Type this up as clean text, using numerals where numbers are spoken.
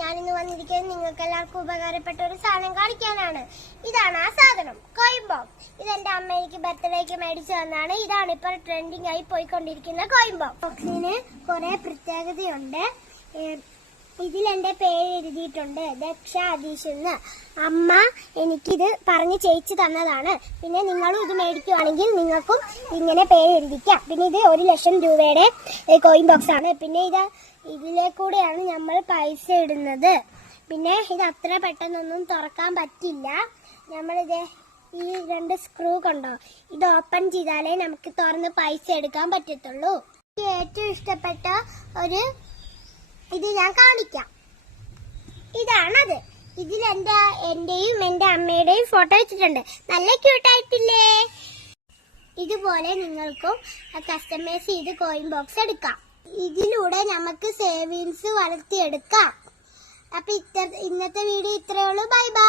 ഞാനിന്ന് വന്നിരിക്കുന്നത് നിങ്ങൾക്ക് എല്ലാവർക്കും ഉപകാരപ്പെട്ട ഒരു സാധനം കാണിക്കാനാണ്. ഇതാണ് ആ സാധനം, കോയിൻ ബോക്സ്. ഇതെന്റെ അമ്മ എനിക്ക് ബർത്ത്ഡേക്ക് മേടിച്ചു തന്നാണ്. ഇതാണ് ഇപ്പോൾ ട്രെൻഡിങ് ആയി പോയിക്കൊണ്ടിരിക്കുന്ന കോയിൻ ബോക്സ്. ബോക്സിന് കുറെ പ്രത്യേകതയുണ്ട്. ഇതിൽ എന്റെ പേര് എഴുതിയിട്ടുണ്ട്, ദക്ഷ അതീഷ് എന്ന്. അമ്മ എനിക്കിത് പറഞ്ഞ് ചെയ്യിച്ചു തന്നതാണ്. പിന്നെ നിങ്ങളും ഇത് മേടിക്കുവാണെങ്കിൽ നിങ്ങൾക്കും ഇങ്ങനെ പേര് എഴുതിക്കാം. പിന്നെ ഇത് 1,00,000 രൂപയുടെ കോയിൻ ബോക്സ് ആണ്. പിന്നെ ഇതിലേക്കൂടെയാണ് നമ്മൾ പൈസ ഇടുന്നത്. പിന്നെ ഇത് അത്ര പെട്ടെന്നൊന്നും തുറക്കാൻ പറ്റില്ല. നമ്മളിത് ഈ 2 സ്ക്രൂ കണ്ടോ, ഇത് ഓപ്പൺ ചെയ്താലേ നമുക്ക് തുറന്ന് പൈസ എടുക്കാൻ പറ്റത്തുള്ളൂ. ഏറ്റവും ഇഷ്ടപ്പെട്ട ഇത് ഞാൻ കാണിക്കാം. ഇതാണത്. ഇതിൽ എന്റെയും എന്റെ അമ്മയുടെയും ഫോട്ടോ വെച്ചിട്ടുണ്ട്. നല്ല ക്യൂട്ടായിട്ടില്ലേ? ഇതുപോലെ നിങ്ങൾക്കും കസ്റ്റമൈസ് ചെയ്ത് കോയിൻ ബോക്സ് എടുക്കാം. ഇതിലൂടെ നമുക്ക് സേവിങ്സ് വളർത്തിയെടുക്കാം. അപ്പൊ ഇന്നത്തെ വീഡിയോ ഇത്രയേ ഉള്ളൂ. Bye bye.